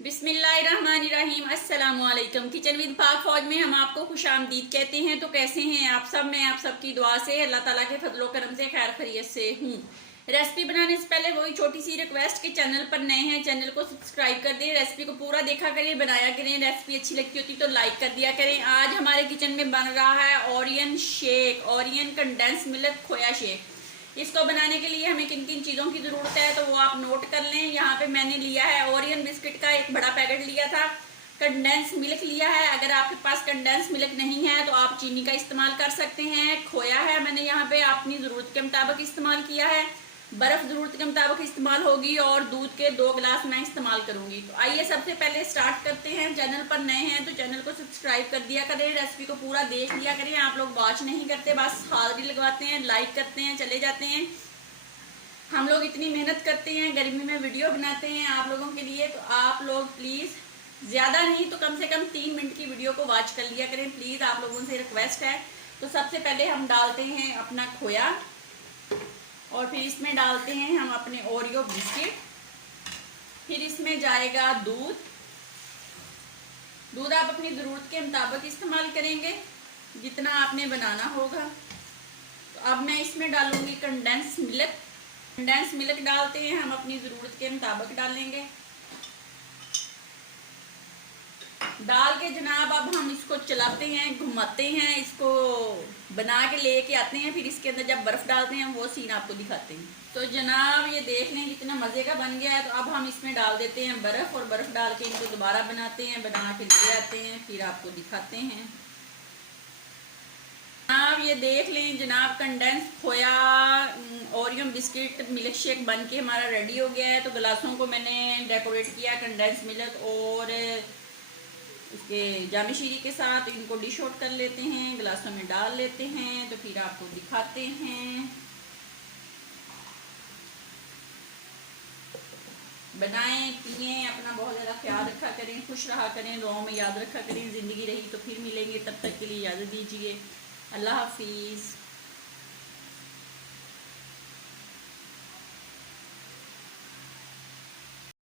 बिस्मिल्लाहिर्रहमानिर्रहीम। अस्सलामुअलैकुम। Kitchen with पाक फौज में हम आपको खुशामदीद कहते हैं। तो कैसे हैं आप सब? मैं आप सबकी दुआ से अल्लाह ताला के फजलो करम से खैर खैरियत से हूँ। रेसिपी बनाने से पहले वही छोटी सी रिक्वेस्ट कि चैनल पर नए हैं चैनल को सब्सक्राइब कर दें, रेसिपी को पूरा देखा करें, बनाया करें। रेसिपी अच्छी लगती होती तो लाइक कर दिया करें। आज हमारे किचन में बन रहा है Orion shake, Orion condense milk खोया शेक। इसको बनाने के लिए हमें किन किन चीज़ों की ज़रूरत है तो वो आप नोट कर लें। यहाँ पे मैंने लिया है ओरियन बिस्किट का एक बड़ा पैकेट लिया था, कंडेंस मिल्क लिया है। अगर आपके पास कंडेंस मिल्क नहीं है तो आप चीनी का इस्तेमाल कर सकते हैं। खोया है मैंने यहाँ पे अपनी ज़रूरत के मुताबिक इस्तेमाल किया है। बर्फ़ ज़रूरत के मुताबिक इस्तेमाल होगी और दूध के 2 गिलास मैं इस्तेमाल करूँगी। तो आइए सबसे पहले स्टार्ट करते हैं। चैनल पर नए हैं तो चैनल को सब्सक्राइब कर दिया करें, रेसिपी को पूरा देख लिया करें। आप लोग वॉच नहीं करते, बस हाजिरी लगवाते हैं, लाइक करते हैं, चले जाते हैं। हम लोग इतनी मेहनत करते हैं, गर्मी में वीडियो बनाते हैं आप लोगों के लिए, तो आप लोग प्लीज़ ज़्यादा नहीं तो कम से कम 3 मिनट की वीडियो को वॉच कर लिया करें, प्लीज़ आप लोगों से रिक्वेस्ट है। तो सबसे पहले हम डालते हैं अपना खोया और फिर इसमें डालते हैं हम अपने ओरियो बिस्किट। फिर इसमें जाएगा दूध। दूध आप अपनी ज़रूरत के मुताबिक इस्तेमाल करेंगे जितना आपने बनाना होगा। तो अब मैं इसमें डालूंगी कंडेंस मिल्क। कंडेंस मिल्क डालते हैं हम अपनी ज़रूरत के मुताबिक डालेंगे। डाल के जनाब अब हम इसको चलाते हैं, घुमाते हैं, इसको बना के लेके आते हैं। फिर इसके अंदर जब बर्फ़ डालते हैं वो सीन आपको दिखाते हैं। तो जनाब ये देख लें कितना मज़े का बन गया है। तो अब हम इसमें डाल देते हैं बर्फ़ और बर्फ़ डाल के इनको दोबारा बनाते हैं, बना के ले आते हैं, फिर आपको दिखाते हैं। जनाब ये देख लें जनाब कंडेंस खोया ओरियो बिस्किट मिल्क शेक बन के हमारा रेडी हो गया है। तो गिलासों को मैंने डेकोरेट किया कंडेंस मिल्क और इसके जामी शीरी के साथ। इनको डिश आउट कर लेते हैं, गिलासों में डाल लेते हैं, तो फिर आपको दिखाते हैं। बनाएं, पिएं, अपना बहुत ज़्यादा ख्याल रखा करें, खुश रहा करें, दुआओं में याद रखा करें। ज़िंदगी रही तो फिर मिलेंगे, तब तक के लिए इजाज़त दीजिए। अल्लाह हाफिज़।